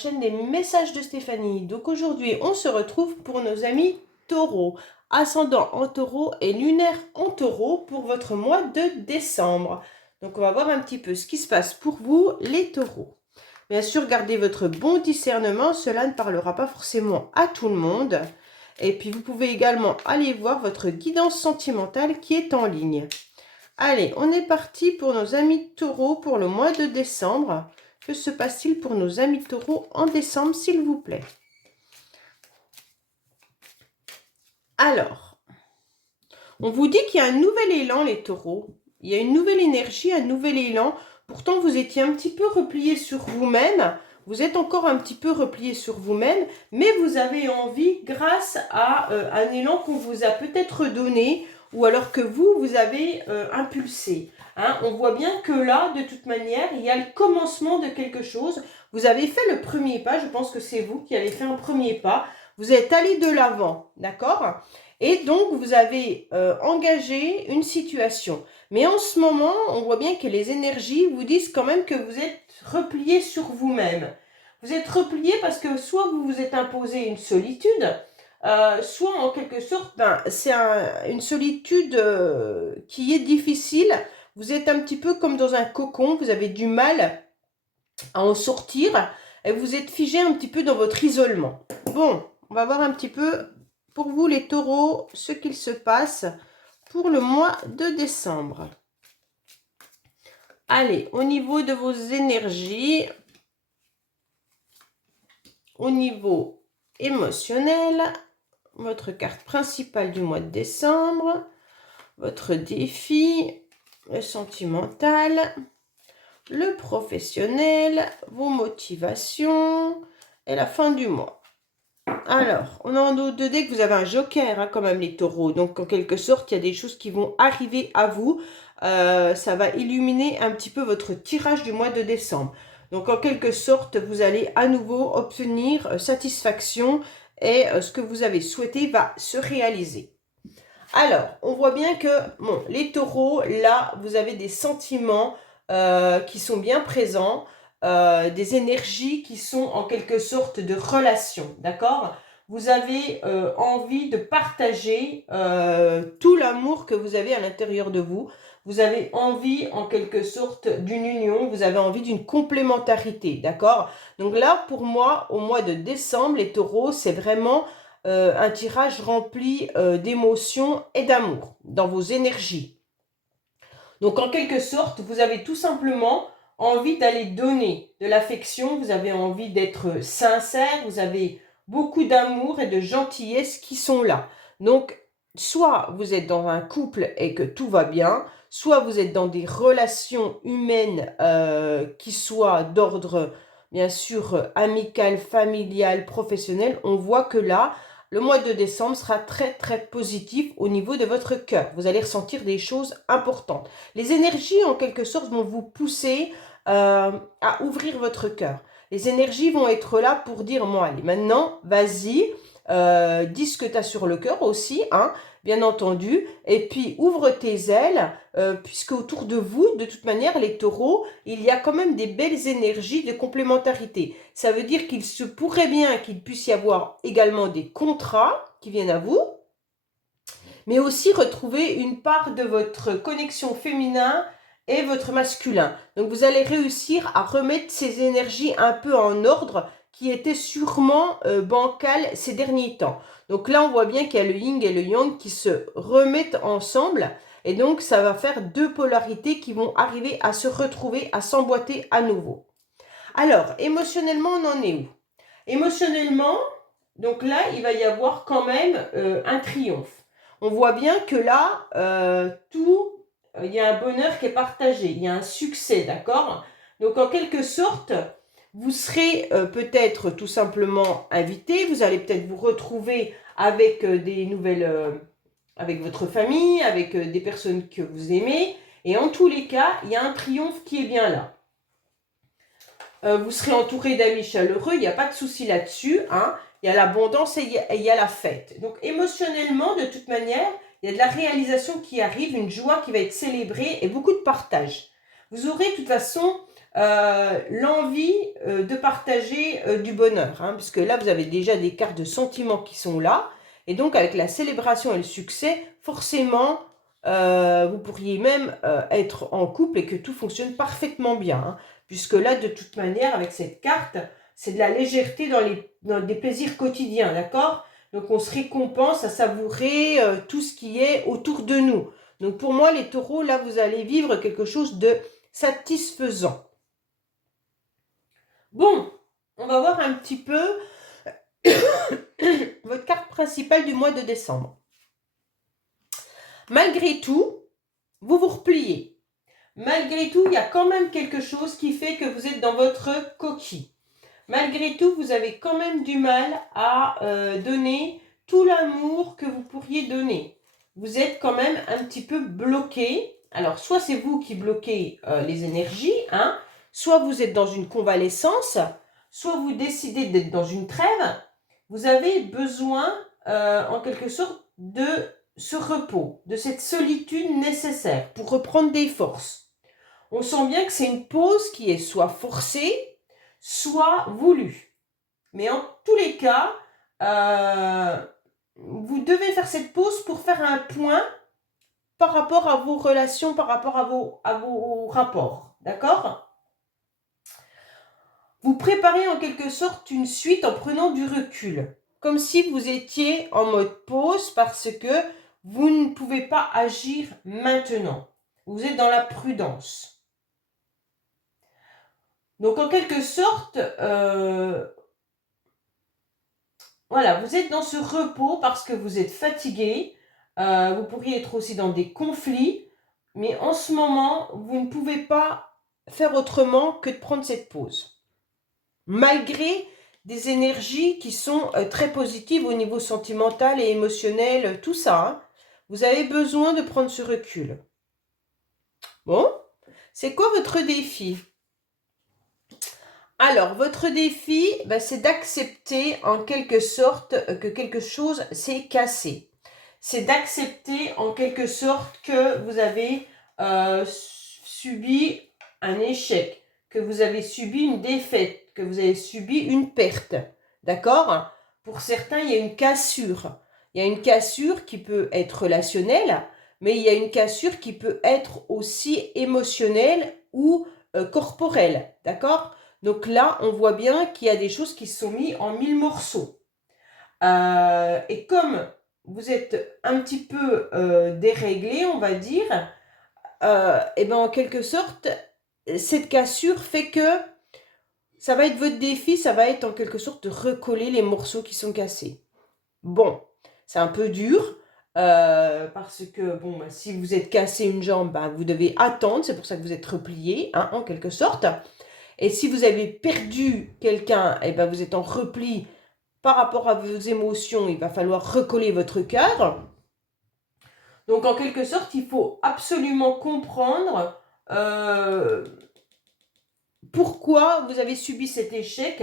chaîne des messages de Stéphanie. Donc aujourd'hui, on se retrouve pour nos amis taureaux, ascendant en taureau et lunaire en taureau pour votre mois de décembre. Donc on va voir un petit peu ce qui se passe pour vous, les taureaux. Bien sûr, gardez votre bon discernement, cela ne parlera pas forcément à tout le monde. Et puis vous pouvez également aller voir votre guidance sentimentale qui est en ligne. Allez, on est parti pour nos amis taureaux pour le mois de décembre. Que se passe-t-il pour nos amis taureaux en décembre, s'il vous plaît? Alors, on vous dit qu'il y a un nouvel élan, les taureaux. Il y a une nouvelle énergie, un nouvel élan. Pourtant, vous étiez un petit peu replié sur vous-même. Vous êtes encore un petit peu replié sur vous-même, mais vous avez envie, grâce à un élan qu'on vous a peut-être donné, ou alors que vous avez impulsé. Hein, on voit bien que là, de toute manière, il y a le commencement de quelque chose. Vous avez fait le premier pas, je pense que c'est vous qui avez fait un premier pas. Vous êtes allé de l'avant, d'accord? Et donc, vous avez engagé une situation. Mais en ce moment, on voit bien que les énergies vous disent quand même que vous êtes replié sur vous-même. Vous êtes replié parce que soit vous vous êtes imposé une solitude, soit en quelque sorte, c'est une solitude qui est difficile. Vous êtes un petit peu comme dans un cocon, vous avez du mal à en sortir et vous êtes figé un petit peu dans votre isolement. Bon, on va voir un petit peu pour vous les taureaux ce qu'il se passe pour le mois de décembre. Allez, au niveau de vos énergies, au niveau émotionnel, votre carte principale du mois de décembre, votre défi, le sentimental, le professionnel, vos motivations et la fin du mois. Alors, on a en haut de deck, vous avez un joker, hein, quand même, les taureaux. Donc, en quelque sorte, il y a des choses qui vont arriver à vous. Ça va illuminer un petit peu votre tirage du mois de décembre. Donc, en quelque sorte, vous allez à nouveau obtenir satisfaction et ce que vous avez souhaité va se réaliser. Alors, on voit bien que, bon, les taureaux, là, vous avez des sentiments qui sont bien présents. Des énergies qui sont en quelque sorte de relation, d'accord? Vous avez envie de partager tout l'amour que vous avez à l'intérieur de vous. Vous avez envie en quelque sorte d'une union, vous avez envie d'une complémentarité, d'accord? Donc là, pour moi, au mois de décembre, les taureaux, c'est vraiment un tirage rempli d'émotions et d'amour dans vos énergies. Donc en quelque sorte, vous avez tout simplement envie d'aller donner de l'affection, vous avez envie d'être sincère, vous avez beaucoup d'amour et de gentillesse qui sont là. Donc, soit vous êtes dans un couple et que tout va bien, soit vous êtes dans des relations humaines qui soient d'ordre, bien sûr, amical, familial, professionnel. On voit que là, le mois de décembre sera très, très positif au niveau de votre cœur. Vous allez ressentir des choses importantes. Les énergies, en quelque sorte, vont vous pousser à ouvrir votre cœur. Les énergies vont être là pour dire, moi, allez, maintenant, vas-y, dis ce que tu as sur le cœur aussi, hein, bien entendu, et puis ouvre tes ailes, puisque autour de vous, de toute manière, les taureaux, il y a quand même des belles énergies de complémentarité. Ça veut dire qu'il se pourrait bien qu'il puisse y avoir également des contrats qui viennent à vous, mais aussi retrouver une part de votre connexion féminin et votre masculin. Donc vous allez réussir à remettre ces énergies un peu en ordre qui étaient sûrement bancales ces derniers temps. Donc là, on voit bien qu'il y a le yin et le yang qui se remettent ensemble. Et donc, ça va faire deux polarités qui vont arriver à se retrouver, à s'emboîter à nouveau. Alors, émotionnellement, on en est où? Émotionnellement, donc là, il va y avoir quand même un triomphe. On voit bien que là, il y a un bonheur qui est partagé, il y a un succès, d'accord? Donc en quelque sorte, vous serez peut-être tout simplement invité, vous allez peut-être vous retrouver avec des nouvelles, avec votre famille, avec des personnes que vous aimez, et en tous les cas, il y a un triomphe qui est bien là. Vous serez entouré d'amis chaleureux, il n'y a pas de souci là-dessus, hein. Il y a l'abondance et il y a la fête. Donc émotionnellement, de toute manière, il y a de la réalisation qui arrive, une joie qui va être célébrée et beaucoup de partage. Vous aurez de toute façon l'envie de partager du bonheur, hein, puisque là, vous avez déjà des cartes de sentiments qui sont là. Et donc, avec la célébration et le succès, forcément, vous pourriez même être en couple et que tout fonctionne parfaitement bien. Hein, puisque là, de toute manière, avec cette carte, c'est de la légèreté dans des plaisirs quotidiens, d'accord? Donc, on se récompense à savourer tout ce qui est autour de nous. Donc, pour moi, les taureaux, là, vous allez vivre quelque chose de satisfaisant. Bon, on va voir un petit peu votre carte principale du mois de décembre. Malgré tout, vous vous repliez. Malgré tout, il y a quand même quelque chose qui fait que vous êtes dans votre coquille. Malgré tout, vous avez quand même du mal à donner tout l'amour que vous pourriez donner. Vous êtes quand même un petit peu bloqué. Alors, soit c'est vous qui bloquez les énergies, hein, soit vous êtes dans une convalescence, soit vous décidez d'être dans une trêve. Vous avez besoin, en quelque sorte, de ce repos, de cette solitude nécessaire pour reprendre des forces. On sent bien que c'est une pause qui est soit forcée, soit voulue. Mais en tous les cas, vous devez faire cette pause pour faire un point par rapport à vos relations, par rapport à vos rapports. D'accord ? Vous préparez en quelque sorte une suite en prenant du recul. Comme si vous étiez en mode pause parce que vous ne pouvez pas agir maintenant. Vous êtes dans la prudence. Donc en quelque sorte, voilà, vous êtes dans ce repos parce que vous êtes fatigué. Vous pourriez être aussi dans des conflits. Mais en ce moment, vous ne pouvez pas faire autrement que de prendre cette pause. Malgré des énergies qui sont très positives au niveau sentimental et émotionnel, tout ça, hein, vous avez besoin de prendre ce recul. Bon, c'est quoi votre défi ? Alors, votre défi, c'est d'accepter en quelque sorte que quelque chose s'est cassé. C'est d'accepter en quelque sorte que vous avez subi un échec, que vous avez subi une défaite, que vous avez subi une perte. D'accord ? Pour certains, il y a une cassure. Il y a une cassure qui peut être relationnelle, mais il y a une cassure qui peut être aussi émotionnelle ou corporelle. D'accord ? Donc là, on voit bien qu'il y a des choses qui se sont mises en 1000 morceaux. Et comme vous êtes un petit peu déréglé, on va dire, et ben en quelque sorte, cette cassure fait que ça va être votre défi, ça va être en quelque sorte de recoller les morceaux qui sont cassés. Bon, c'est un peu dur, parce que bon, si vous êtes cassé une jambe, vous devez attendre, c'est pour ça que vous êtes replié, hein, en quelque sorte. Et si vous avez perdu quelqu'un, vous êtes en repli par rapport à vos émotions, il va falloir recoller votre cœur. Donc, en quelque sorte, il faut absolument comprendre pourquoi vous avez subi cet échec,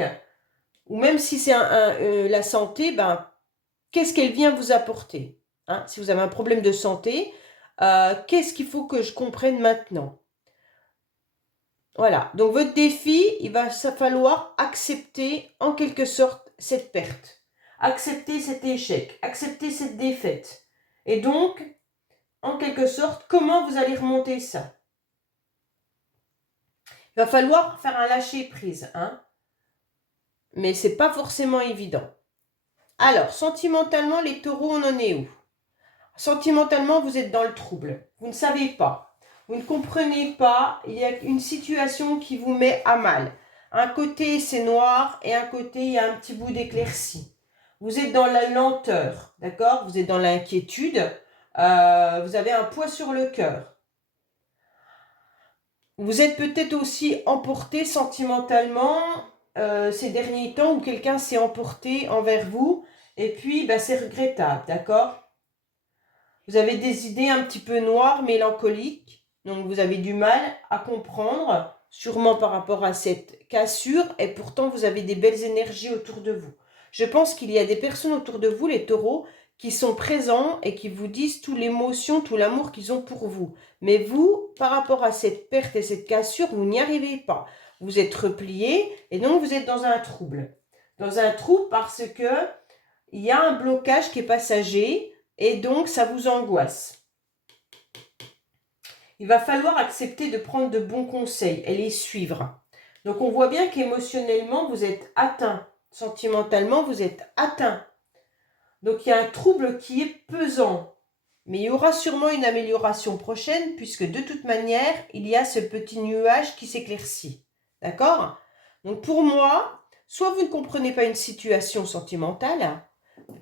ou même si c'est la santé, qu'est-ce qu'elle vient vous apporter, hein? Si vous avez un problème de santé, qu'est-ce qu'il faut que je comprenne maintenant? Voilà, donc votre défi, il va falloir accepter en quelque sorte cette perte, accepter cet échec, accepter cette défaite. Et donc, en quelque sorte, comment vous allez remonter ça? Il va falloir faire un lâcher-prise, hein? Mais c'est pas forcément évident. Alors, sentimentalement, les taureaux, on en est où? Sentimentalement, vous êtes dans le trouble. Vous ne savez pas. Vous ne comprenez pas, il y a une situation qui vous met à mal. Un côté, c'est noir, et un côté, il y a un petit bout d'éclaircie. Vous êtes dans la lenteur, d'accord? Vous êtes dans l'inquiétude. Vous avez un poids sur le cœur. Vous êtes peut-être aussi emporté sentimentalement ces derniers temps où quelqu'un s'est emporté envers vous. Et puis, c'est regrettable, d'accord? Vous avez des idées un petit peu noires, mélancoliques. Donc, vous avez du mal à comprendre, sûrement par rapport à cette cassure. Et pourtant, vous avez des belles énergies autour de vous. Je pense qu'il y a des personnes autour de vous, les taureaux, qui sont présents et qui vous disent toute l'émotion, tout l'amour qu'ils ont pour vous. Mais vous, par rapport à cette perte et cette cassure, vous n'y arrivez pas. Vous êtes replié et donc vous êtes dans un trouble. Dans un trouble parce que il y a un blocage qui est passager et donc ça vous angoisse. Il va falloir accepter de prendre de bons conseils et les suivre. Donc on voit bien qu'émotionnellement, vous êtes atteint. Sentimentalement, vous êtes atteint. Donc il y a un trouble qui est pesant. Mais il y aura sûrement une amélioration prochaine puisque de toute manière, il y a ce petit nuage qui s'éclaircit. D'accord? Donc pour moi, soit vous ne comprenez pas une situation sentimentale,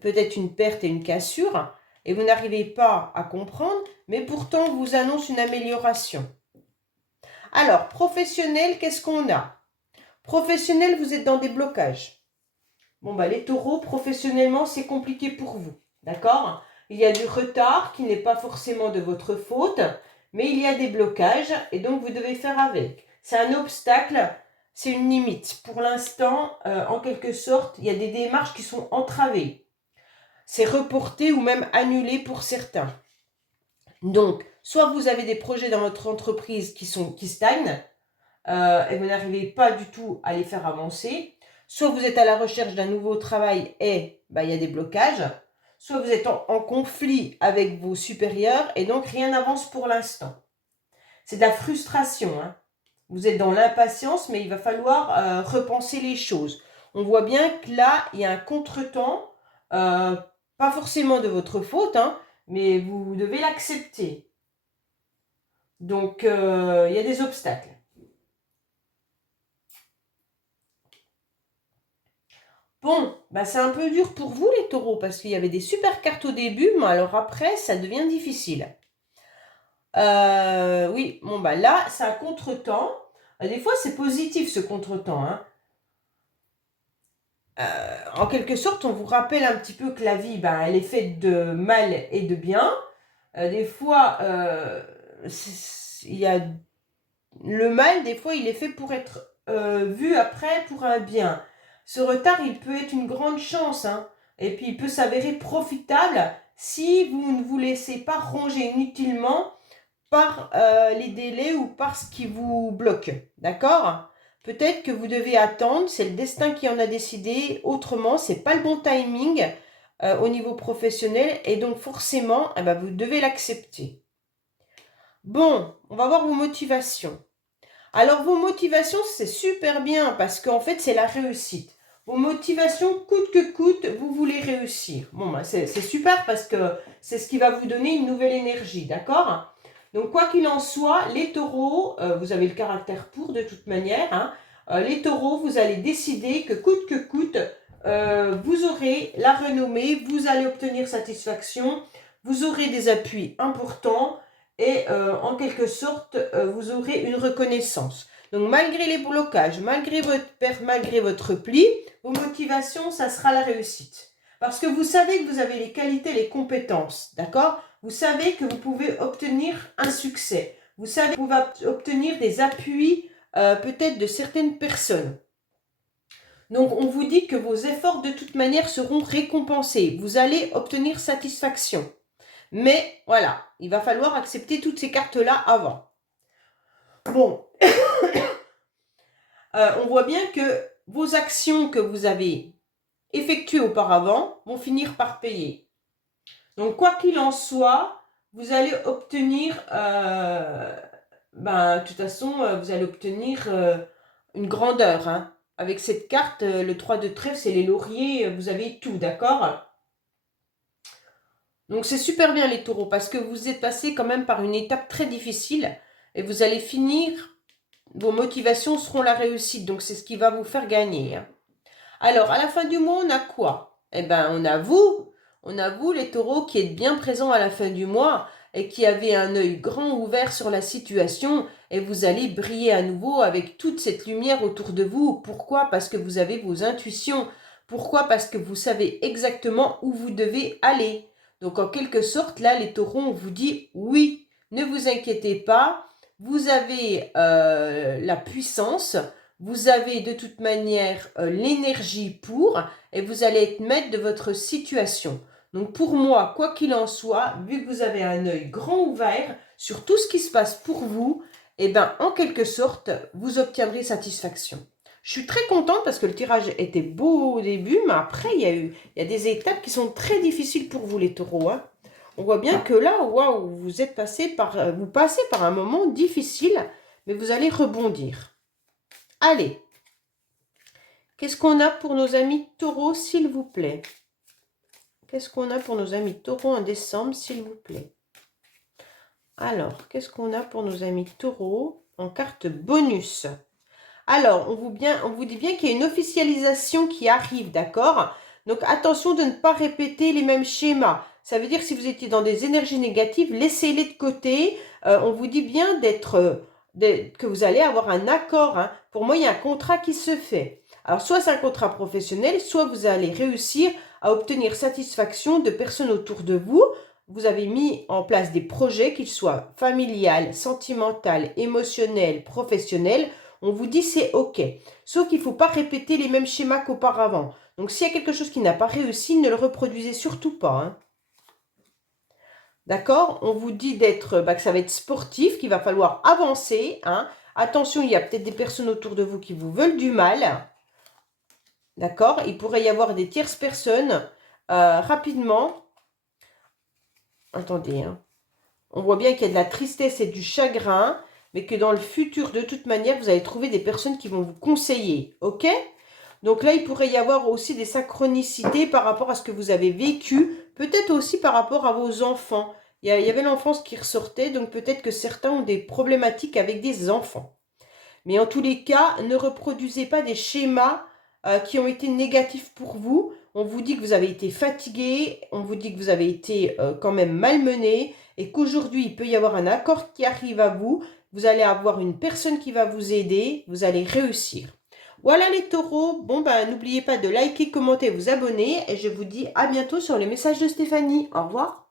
peut-être une perte et une cassure, et vous n'arrivez pas à comprendre, mais pourtant on vous annonce une amélioration. Alors, professionnel, qu'est-ce qu'on a? Professionnel, vous êtes dans des blocages. Bon, bah les taureaux, professionnellement, c'est compliqué pour vous. D'accord? Il y a du retard qui n'est pas forcément de votre faute, mais il y a des blocages et donc vous devez faire avec. C'est un obstacle, c'est une limite. Pour l'instant, en quelque sorte, il y a des démarches qui sont entravées. C'est reporté ou même annulé pour certains. Donc, soit vous avez des projets dans votre entreprise qui stagnent et vous n'arrivez pas du tout à les faire avancer, soit vous êtes à la recherche d'un nouveau travail et il y a des blocages, soit vous êtes en conflit avec vos supérieurs et donc rien n'avance pour l'instant. C'est de la frustration. Hein. Vous êtes dans l'impatience, mais il va falloir repenser les choses. On voit bien que là, il y a un contretemps, pas forcément de votre faute, hein, mais vous devez l'accepter. Donc, il y a des obstacles. Bon, c'est un peu dur pour vous les taureaux, parce qu'il y avait des super cartes au début, mais alors après, ça devient difficile. Oui, bon, là, c'est un contretemps. Des fois, c'est positif, ce contretemps. Hein. En quelque sorte, on vous rappelle un petit peu que la vie, elle est faite de mal et de bien. Des fois, il y a le mal, des fois, il est fait pour être vu après pour un bien. Ce retard, il peut être une grande chance, hein, et puis il peut s'avérer profitable si vous ne vous laissez pas ronger inutilement par les délais ou par ce qui vous bloque. D'accord? Peut-être que vous devez attendre, c'est le destin qui en a décidé. Autrement, c'est pas le bon timing au niveau professionnel et donc forcément, vous devez l'accepter. Bon, on va voir vos motivations. Alors, vos motivations, c'est super bien parce qu'en fait, c'est la réussite. Vos motivations, coûte que coûte, vous voulez réussir. Bon, c'est super parce que c'est ce qui va vous donner une nouvelle énergie, d'accord? Donc, quoi qu'il en soit, les taureaux, vous avez le caractère pour de toute manière. Hein, les taureaux, vous allez décider que coûte, vous aurez la renommée, vous allez obtenir satisfaction, vous aurez des appuis importants et en quelque sorte, vous aurez une reconnaissance. Donc, malgré les blocages, malgré votre perte, malgré votre repli, vos motivations, ça sera la réussite. Parce que vous savez que vous avez les qualités, les compétences, d'accord? Vous savez que vous pouvez obtenir un succès. Vous savez que vous pouvez obtenir des appuis peut-être de certaines personnes. Donc, on vous dit que vos efforts, de toute manière, seront récompensés. Vous allez obtenir satisfaction. Mais voilà, il va falloir accepter toutes ces cartes-là avant. Bon, on voit bien que vos actions que vous avez effectuées auparavant vont finir par payer. Donc, quoi qu'il en soit, vous allez obtenir, de toute façon, vous allez obtenir une grandeur. Hein. Avec cette carte, le 3 de trèfle, c'est les lauriers, vous avez tout, d'accord ? Donc, c'est super bien les taureaux parce que vous êtes passé quand même par une étape très difficile et vous allez finir, vos motivations seront la réussite. Donc, c'est ce qui va vous faire gagner. Hein. Alors, à la fin du mois, on a quoi? On a vous les taureaux qui êtes bien présents à la fin du mois et qui avez un œil grand ouvert sur la situation et vous allez briller à nouveau avec toute cette lumière autour de vous. Pourquoi? Parce que vous avez vos intuitions. Pourquoi? Parce que vous savez exactement où vous devez aller. Donc, en quelque sorte, là, les taureaux, on vous dit oui, ne vous inquiétez pas, vous avez la puissance, vous avez de toute manière l'énergie pour, et vous allez être maître de votre situation. Donc pour moi, quoi qu'il en soit, vu que vous avez un œil grand ouvert sur tout ce qui se passe pour vous, eh bien, en quelque sorte, vous obtiendrez satisfaction. Je suis très contente parce que le tirage était beau au début, mais après, il y a des étapes qui sont très difficiles pour vous, les taureaux. Hein. On voit bien que là, waouh, vous passez par un moment difficile, mais vous allez rebondir. Allez, qu'est-ce qu'on a pour nos amis taureaux, s'il vous plaît? Qu'est-ce qu'on a pour nos amis taureaux en décembre, s'il vous plaît? Alors, qu'est-ce qu'on a pour nos amis taureaux en carte bonus? Alors, on vous dit bien qu'il y a une officialisation qui arrive, d'accord? Donc, attention de ne pas répéter les mêmes schémas. Ça veut dire que si vous étiez dans des énergies négatives, laissez-les de côté. On vous dit bien que vous allez avoir un accord. Hein. Pour moi, il y a un contrat qui se fait. Alors, soit c'est un contrat professionnel, soit vous allez réussir à obtenir satisfaction de personnes autour de vous. Vous avez mis en place des projets, qu'ils soient familiales, sentimentales, émotionnels, professionnels. On vous dit c'est OK. Sauf qu'il ne faut pas répéter les mêmes schémas qu'auparavant. Donc, s'il y a quelque chose qui n'a pas réussi, ne le reproduisez surtout pas. Hein. D'accord? On vous dit que ça va être sportif, qu'il va falloir avancer. Hein. Attention, il y a peut-être des personnes autour de vous qui vous veulent du mal. D'accord? Il pourrait y avoir des tierces personnes rapidement. Attendez. Hein. On voit bien qu'il y a de la tristesse et du chagrin, mais que dans le futur, de toute manière, vous allez trouver des personnes qui vont vous conseiller. OK? Donc là, il pourrait y avoir aussi des synchronicités par rapport à ce que vous avez vécu, peut-être aussi par rapport à vos enfants. Il y avait l'enfance qui ressortait, donc peut-être que certains ont des problématiques avec des enfants. Mais en tous les cas, ne reproduisez pas des schémas qui ont été négatifs pour vous. On vous dit que vous avez été fatigué, on vous dit que vous avez été quand même malmené et qu'aujourd'hui, il peut y avoir un accord qui arrive à vous. Vous allez avoir une personne qui va vous aider, vous allez réussir. Voilà les taureaux. Bon, n'oubliez pas de liker, commenter, vous abonner et je vous dis à bientôt sur les messages de Stéphanie. Au revoir.